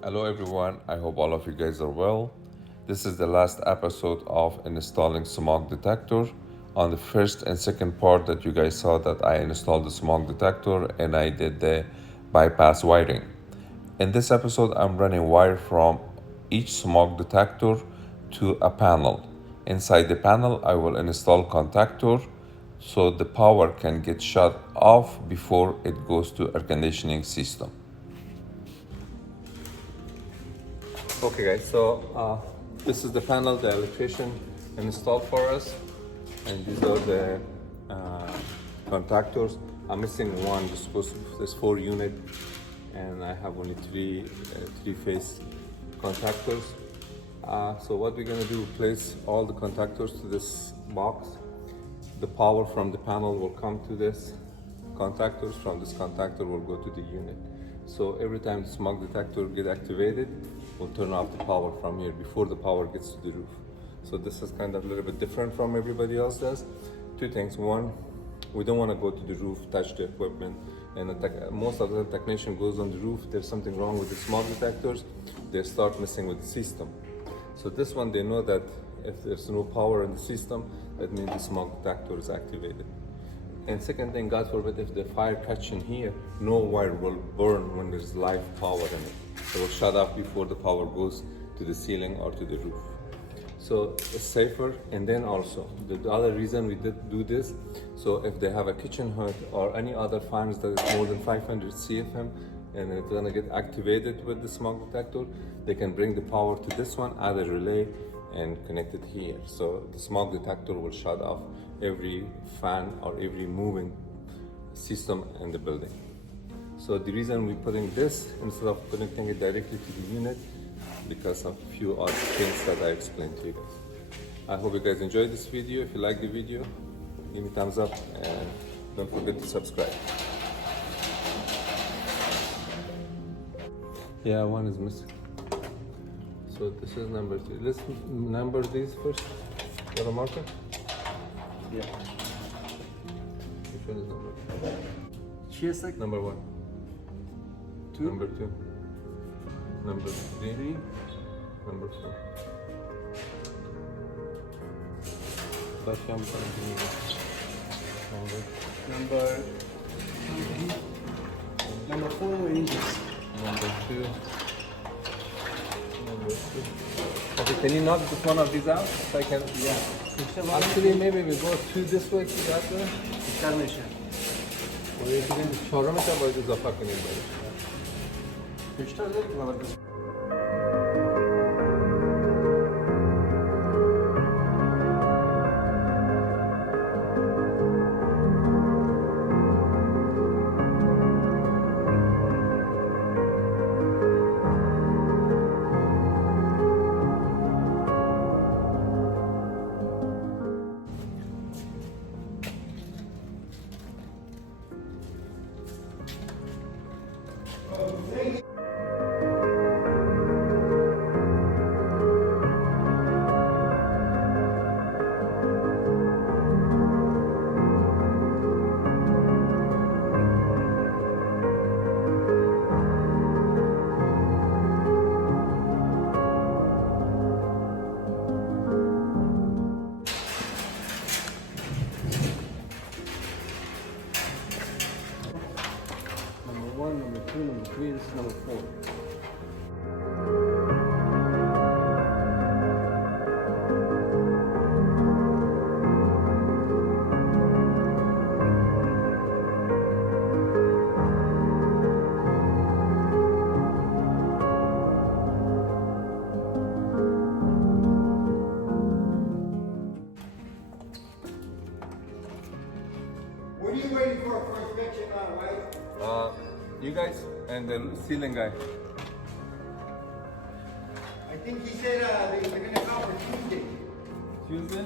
Hello everyone, I hope all of you guys are well. This is the last episode of installing smoke detector. On the first and second part that you guys saw that I installed the smoke detector and I did the bypass wiring. In this episode I'm running wire from each smoke detector to a panel. Inside the panel I will install contactor so the power can get shut off before it goes to air conditioning system. Okay guys, so this is the panel the electrician installed for us, and these are the contactors. I'm missing one, there's 4 unit and I have only three phase contactors. So what we're gonna do, place all the contactors to this box. The power from the panel will come to this contactors, from this contactor will go to the unit. So every time the smoke detector get activated, we'll turn off the power from here before the power gets to the roof. So this is kind of a little bit different from everybody else does. Two things. One, we don't want to go to the roof, touch the equipment, and most of the technician goes on the roof. There's something wrong with the smoke detectors. They start messing with the system. So this one, they know that if there's no power in the system, that means the smoke detector is activated. And second thing, God forbid, if the fire catching here, no wire will burn when there's live power in it. It will shut off before the power goes to the ceiling or to the roof. So it's safer. And then also, the other reason we did do this, so if they have a kitchen hood or any other fans that is more than 500 CFM and it's gonna get activated with the smoke detector, they can bring the power to this one, add a relay, and connect it here. So the smoke detector will shut off every fan or every moving system in the building. So the reason we're putting this instead of connecting it directly to the unit, because of a few odd things that I explained to you guys. I hope you guys enjoyed this video. If you like the video, give me a thumbs up and don't forget to subscribe. Yeah, one is missing. So this is number 3. Let's number these first. Got a marker? Yeah. Which one is number 2? GSX Number 1. 2. Number 2. Number 3. Number 4. Başlayalım Number number 4 inches. Number 2. Number 2. Okay, can you knock just one of these out? So I can. Yeah. Actually, maybe we go 2 this way, 2 that way. Kardeşim. Oraya gidelim. Çorba böyle zafa kanayım böyle. 3 tane dedik mi alabiliriz? Number 1, number 2, number 3, this is number 4. What are you waiting for inspection on, White? You guys and the ceiling guy. I think he said they're gonna come for Tuesday. Tuesday?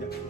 Yap bir şey.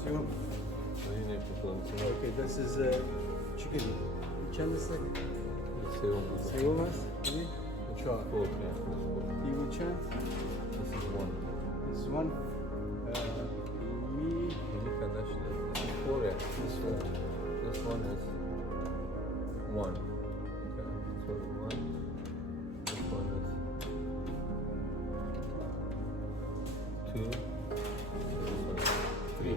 Your, okay, this is chicken. Chicken is like Seomas. Chop. TV chan. This is one. This one. Me. Four, yeah. This one is one. Okay, so one. This one is two. This one is three.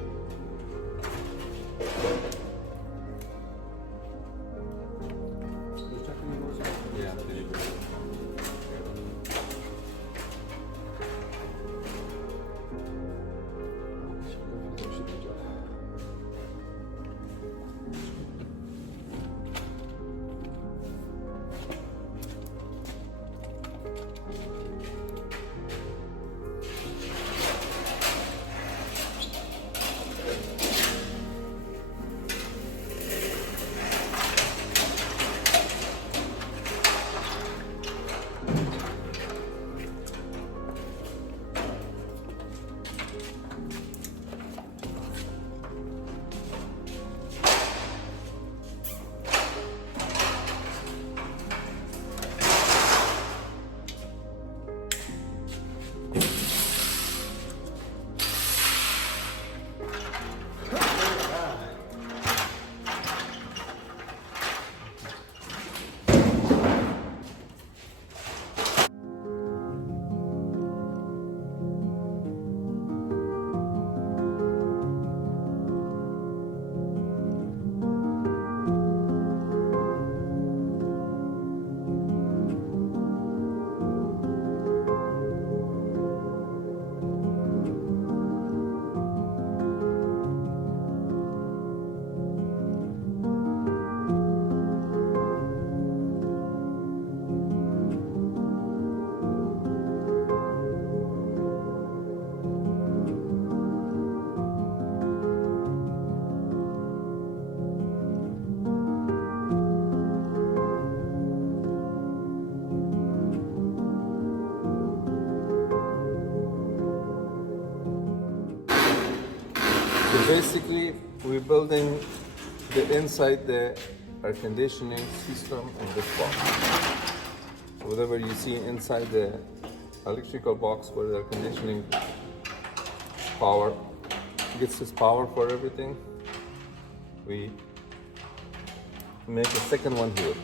Yeah, three. So basically, we're building the inside the air conditioning system in this box. So whatever you see inside the electrical box where the air conditioning power gets its power for everything, we make a second one here.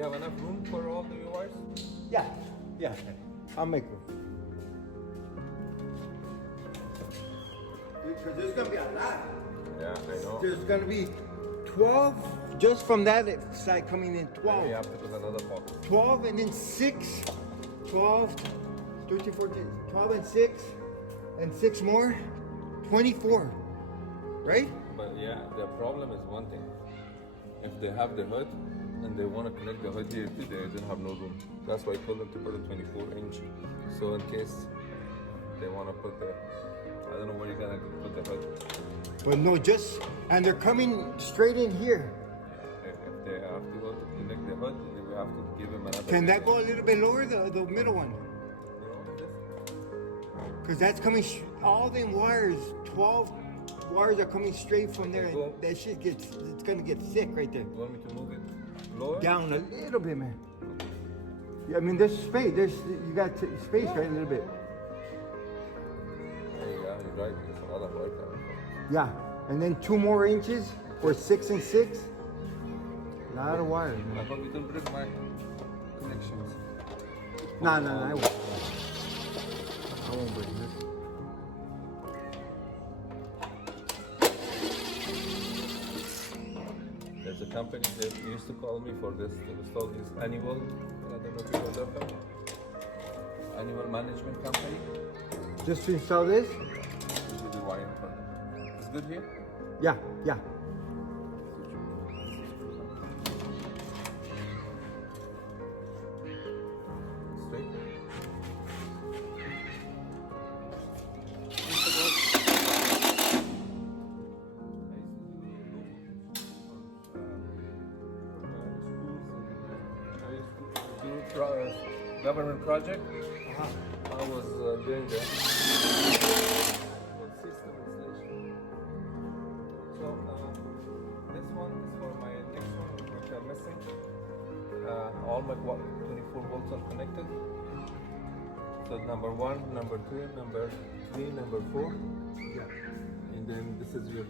You have enough room for all the wires? Yeah, yeah. I'll make room. Because there's gonna be a lot. Yeah, I know. There's gonna be 12 just from that side coming in. 12. We have to put another box. 12 and then 6. 12, 13, 14, 12 and 6. And 6 more. 24. Right? But yeah, the problem is one thing. If they have the hood and they want to connect the hood here too, they don't have no room. That's why I told them to put a 24-inch. So in case they want to put the, I don't know where you're gonna put the hood. But no, just, and they're coming straight in here. If they have to go to connect the hood, then we have to give them another. Can that go a little bit lower, the middle one? You know, this? Because that's coming, all them wires, 12 wires are coming straight from there. Go. And that shit gets, it's gonna get thick right there. You want me to move it lower? Down a little bit, man. Yeah, I mean, there's space. You got space, right? A little bit. Yeah, you're right. There's a lot of work there. Yeah. And then 2 more inches for 6 and 6. A lot of wires, I man. hope you don't break my connections. No, I won't. I won't break this. There's a company that used to call me for this to install this annual. I don't know if you heard of them. Annual management company. Just to install this? This is the wiring for them. It's good here. Yeah, yeah. Straight. Government project. I was doing the system installation. So this one is for my next one, which I'm missing. All my 24 volts are connected. So number 1, number 2, number 3, number 4. Yeah. And then this is your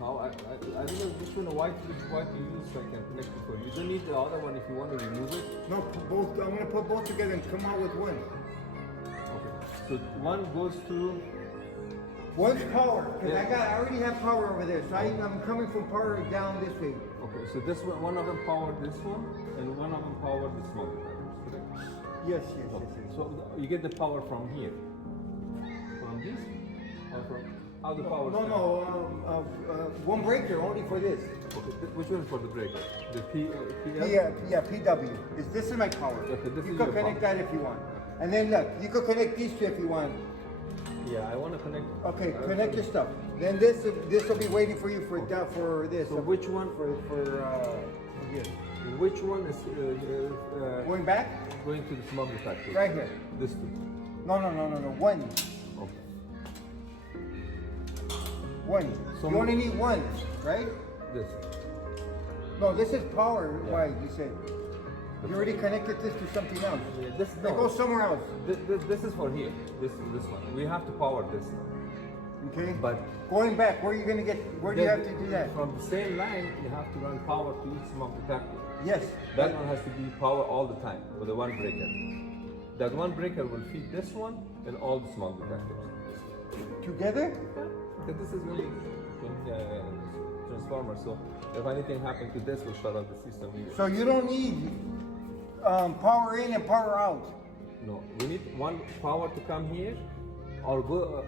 power. I don't know which one white you use so I can connect it for you. You don't need the other one if you want to remove it. No, both. I'm gonna put both together and come out with one. Okay. So one goes to One's power, because Yeah. I already have power over there, so I'm coming from power down this way. okay. So this one of them powered this one, and one of them powered the small detectors. Correct? Yes, yes, yes, yes. So you get the power from here, from this, or from how the power? No, one breaker only for this. Okay. Which one is for the breaker? The PL? Yeah, PW. This is my power. Okay, this you is could your connect power. that if you want. And then look, you could connect these two if you want. Yeah, I want to connect. Okay, connect your stuff. Then this will be waiting for you for this. So which one? for here. Which one is Going back? going to the small detector? Right here. This two. No. One. Okay. One. So you only need one, right? This. No, this is power. Yeah. Why you said? You already connected this to something else. Yeah, this It goes somewhere else. This is for here. This one. We have to power this. Okay. But going back, where are you gonna get? Where do you have to do that? From the same line, you have to run power to each small detector. Yes. That one has to be power all the time with the one breaker. That one breaker will feed this one and all the small detectors. Together? Because this is really transformer. So if anything happened to this, we'll shut off the system. So you don't need power in and power out. No, we need one power to come here or go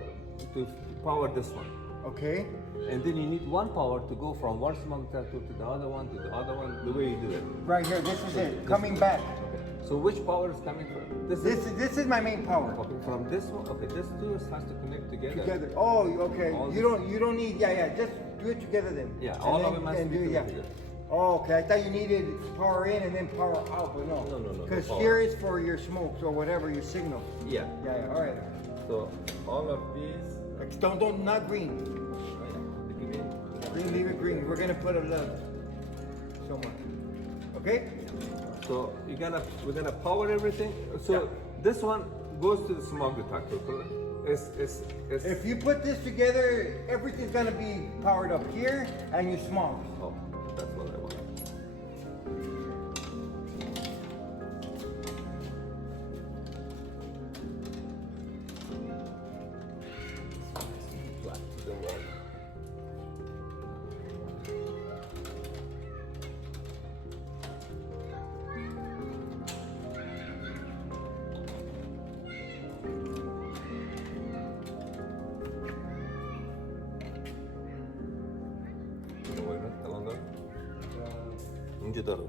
to power this one. Okay. And then you need one power to go from one small detector to the other one, the way you do it. Right here. This is it. Coming back. So which power is coming from? This is my main power. Okay, from this one. Okay, this two has to connect together. Together. Oh, okay. All You don't need. Yeah. Just do it together then. Yeah, And all then- of them has to and be do- connected together. Oh, okay. I thought you needed power in and then power out, but no. No, Because power. here is for your smokes or whatever your signal. Yeah. Yeah. All right. So all of these. Like, don't not green. The green. Green, leave it green. We're gonna put a love somewhere. Okay? So we're gonna power everything. So this one goes to the smoke detector. Correct? It's If you put this together, everything's gonna be powered up here and your smokes. Oh, that's what I want. 언제 달아?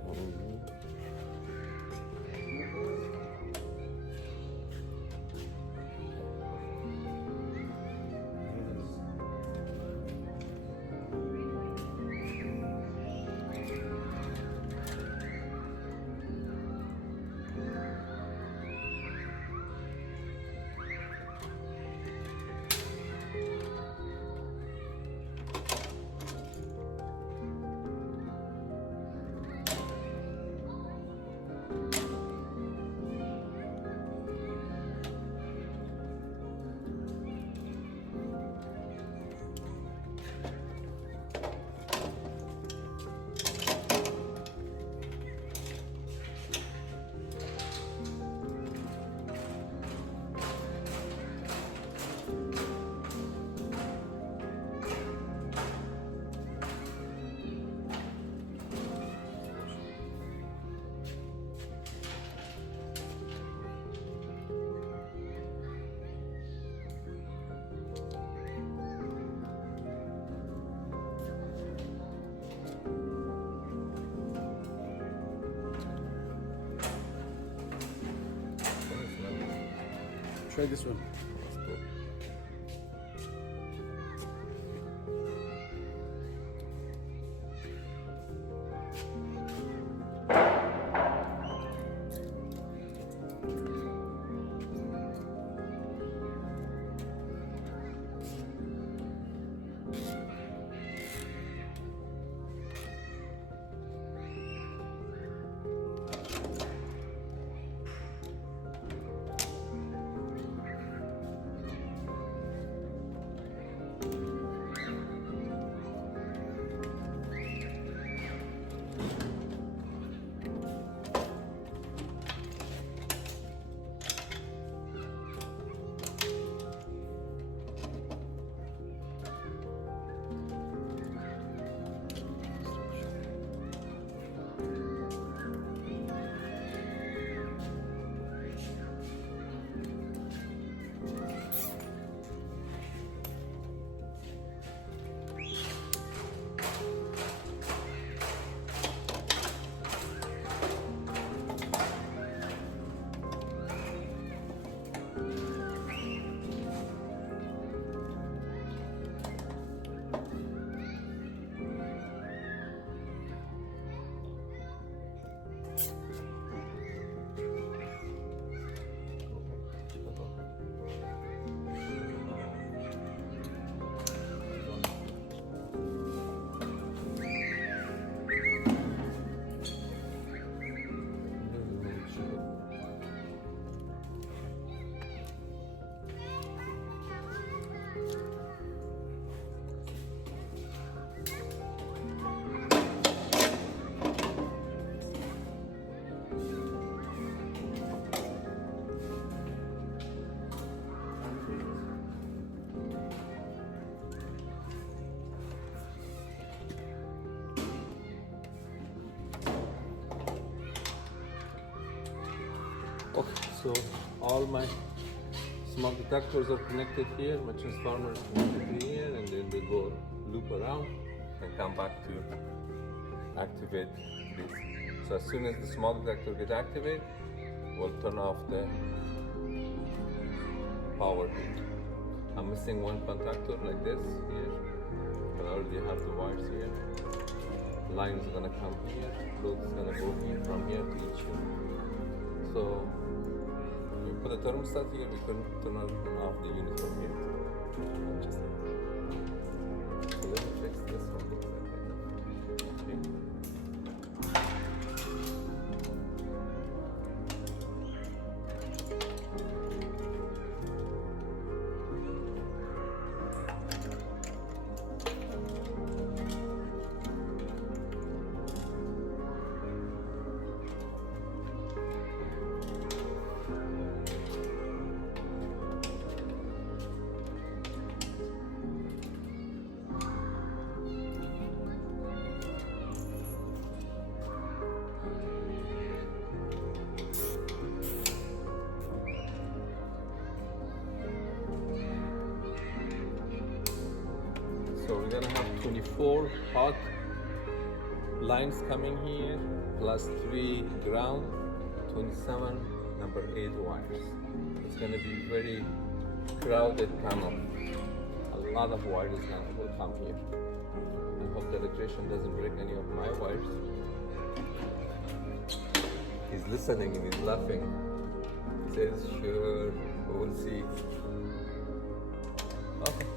Try this one. Okay, so all my smoke detectors are connected here, my transformer is connected here, and then they go loop around and come back to activate this. So as soon as the smoke detector gets activated, we'll turn off the power here. I'm missing one contactor like this here, but I already have the wires here. Line is gonna come here, load is gonna go here from here to each unit. So we put a thermostat here, we can turn on and off the unit from here. Just like that. So let me fix this one. Okay. So we're gonna have 24 hot lines coming here, plus 3 ground, 27 number 8 wires. It's gonna be very crowded tunnel. A lot of wires will come here. I hope the electrician doesn't break any of my wires. He's listening and he's laughing. He says, sure, we'll see. Okay.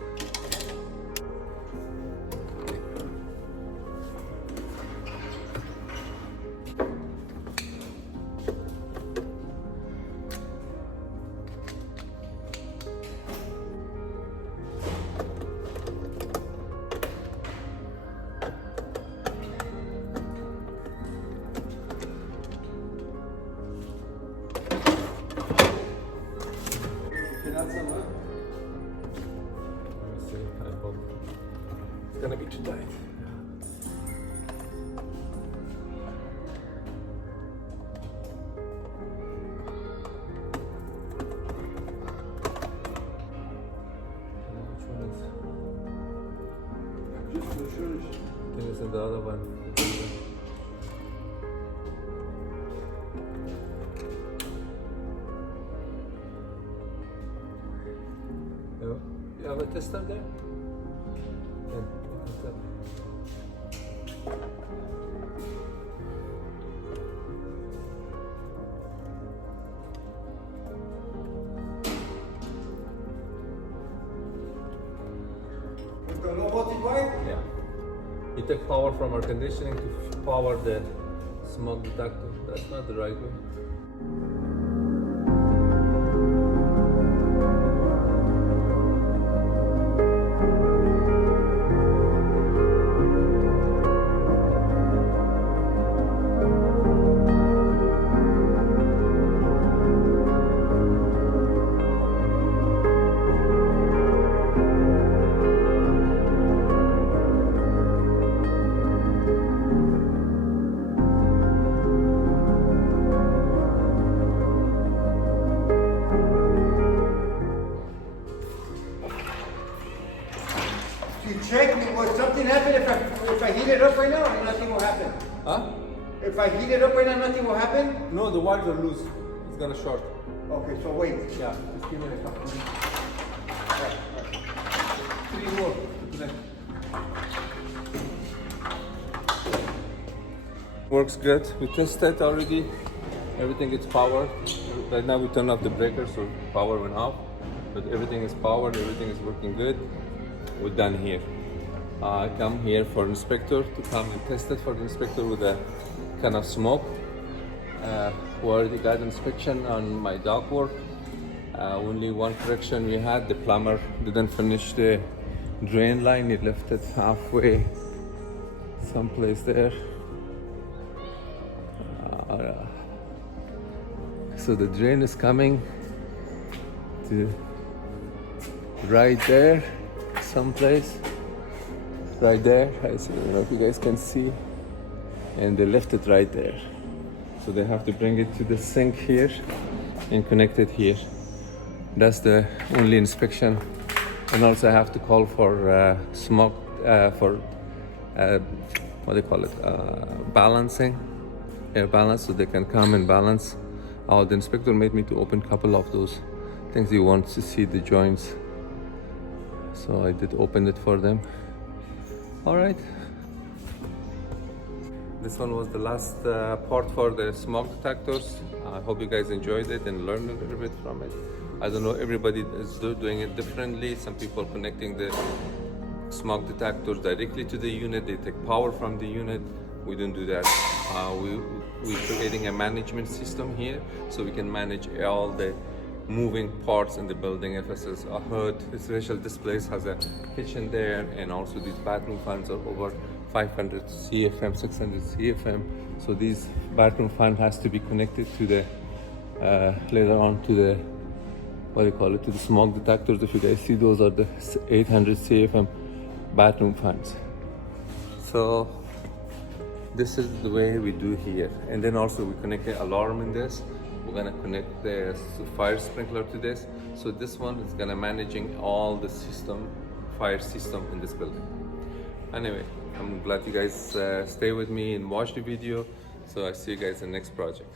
It's gonna be too tight. Just for sure. Can you send the other one? You have a tester there? Yeah. The low voltage wire? Yeah. You take power from air conditioning to power the smoke detector. That's not the right way. You check me, will something happen if I heat it up right now or nothing will happen? Huh? If I heat it up right now, nothing will happen? No, the wires are loose. It's gonna short. Okay, so wait. Yeah, just give me a couple. 3 more to connect. Works good. We tested already. Everything is powered. Right now we turn off the breaker, so power went off. But everything is powered. Everything is working good. We're done here. I come here for inspector to come and test it for the inspector with a kind of smoke. We already got inspection on my ductwork. Only one correction we had, the plumber didn't finish the drain line. He left it halfway, someplace there. So the drain is coming to right there, someplace. Right there, I don't know if you guys can see. And they left it right there. So they have to bring it to the sink here and connect it here. That's the only inspection. And also I have to call for smoke, for what do you call it? Balancing, air balance, so they can come and balance. The inspector made me to open a couple of those things he wants to see the joints. So I did open it for them. All right. This one was the last part for the smoke detectors. I hope you guys enjoyed it and learned a little bit from it. I don't know, everybody is doing it differently. Some people connecting the smoke detectors directly to the unit. They take power from the unit. We don't do that. We're creating a management system here so we can manage all the moving parts in the building. If it's a hood, especially this place has a kitchen there, and also these bathroom fans are over 500 CFM, 600 CFM. So these bathroom fan has to be connected to the later on to the to the smoke detectors. If you guys see, those are the 800 CFM bathroom fans. So this is the way we do here. And then also we connect the alarm in this. We're gonna connect the fire sprinkler to this. So this one is gonna managing all the system, fire system in this building. Anyway, I'm glad you guys stay with me and watch the video. So I see you guys in the next project.